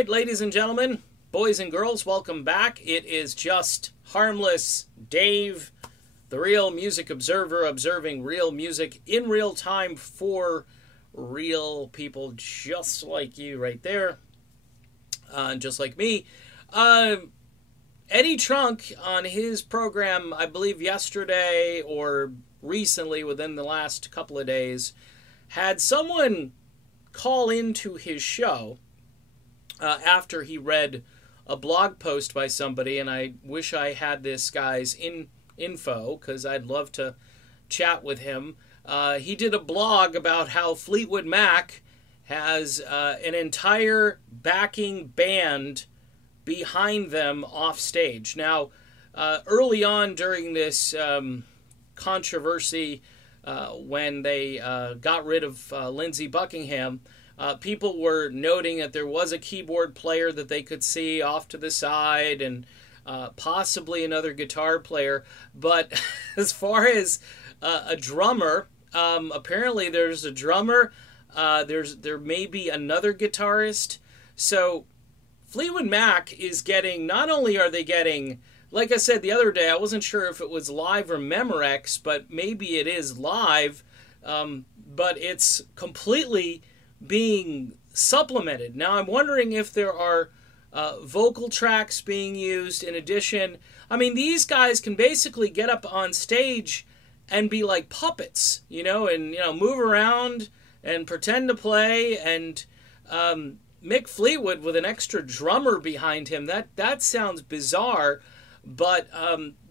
right, ladies and gentlemen, boys and girls, welcome back. It is just harmless Dave, the real music observer, observing real music in real time for real people just like you right there, just like me. Eddie Trunk on his program, I believe yesterday or recently within the last couple of days, had someone call into his show after he read a blog post by somebody, and I wish I had this guy's info because I'd love to chat with him. He did a blog about how Fleetwood Mac has an entire backing band behind them off stage. Now, early on during this controversy, when they got rid of Lindsey Buckingham, people were noting that there was a keyboard player that they could see off to the side and possibly another guitar player. But as far as a drummer, apparently there's a drummer, there may be another guitarist. So Fleetwood Mac is getting, not only are they getting, like I said the other day, I wasn't sure if it was live or Memorex, but maybe it is live, but it's completely being supplemented. Now I'm wondering if there are vocal tracks being used in addition. I mean, these guys can basically get up on stage and be like puppets, and move around and pretend to play, and Mick Fleetwood with an extra drummer behind him. That sounds bizarre, but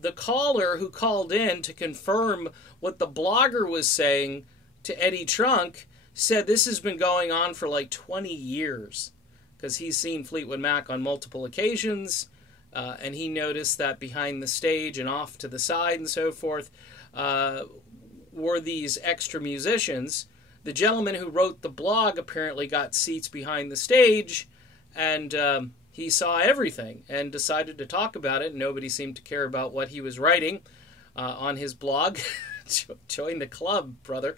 the caller who called in to confirm what the blogger was saying to Eddie Trunk said this has been going on for like 20 years because he's seen Fleetwood Mac on multiple occasions, and he noticed that behind the stage and off to the side and so forth were these extra musicians. The gentleman who wrote the blog apparently got seats behind the stage, and he saw everything and decided to talk about it. Nobody seemed to care about what he was writing on his blog. Join the club, brother.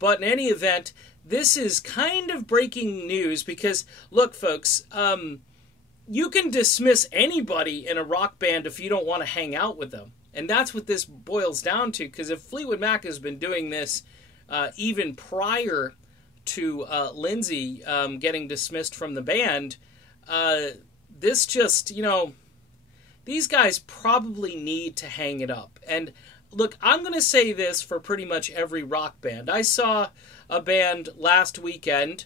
But in any event, this is kind of breaking news because, look, folks, you can dismiss anybody in a rock band if you don't want to hang out with them. And that's what this boils down to, because if Fleetwood Mac has been doing this even prior to Lindsey getting dismissed from the band, this just, these guys probably need to hang it up. And look, I'm going to say this for pretty much every rock band. I saw a band last weekend.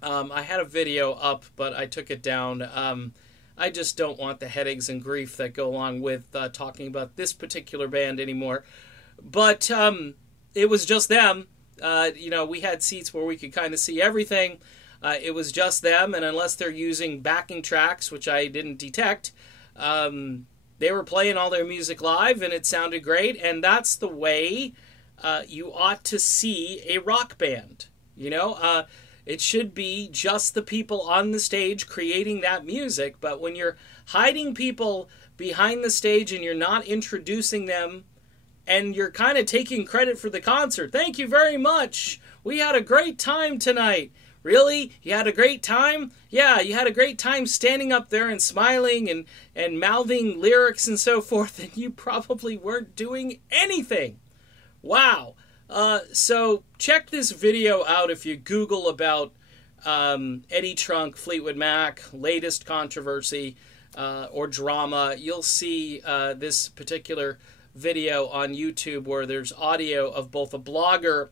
I had a video up, but I took it down. I just don't want the headaches and grief that go along with talking about this particular band anymore. But it was just them. We had seats where we could kind of see everything. It was just them, and unless they're using backing tracks, which I didn't detect, they were playing all their music live, and it sounded great, and that's the way you ought to see a rock band. It should be just the people on the stage creating that music, but when you're hiding people behind the stage and you're not introducing them, and you're kind of taking credit for the concert, thank you very much, we had a great time tonight. Really? You had a great time? Yeah, you had a great time standing up there and smiling and mouthing lyrics and so forth, and you probably weren't doing anything. Wow. So check this video out if you Google about Eddie Trunk, Fleetwood Mac, latest controversy or drama. You'll see this particular video on YouTube where there's audio of both a blogger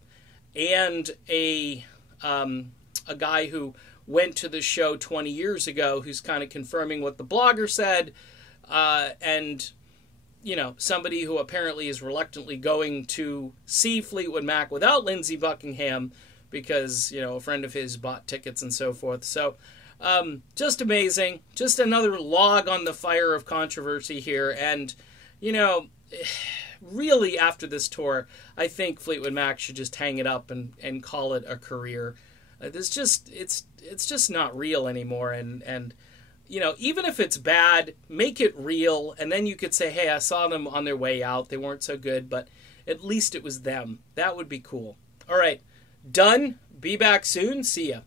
and a guy who went to the show 20 years ago who's kind of confirming what the blogger said, and somebody who apparently is reluctantly going to see Fleetwood Mac without Lindsey Buckingham because a friend of his bought tickets and so forth. So just amazing, just another log on the fire of controversy here. And really after this tour, I think Fleetwood Mac should just hang it up and call it a career. It's just not real anymore, and even if it's bad, make it real, and then you could say, hey, I saw them on their way out, they weren't so good, but at least it was them. That would be cool. All right, done. Be back soon. See ya.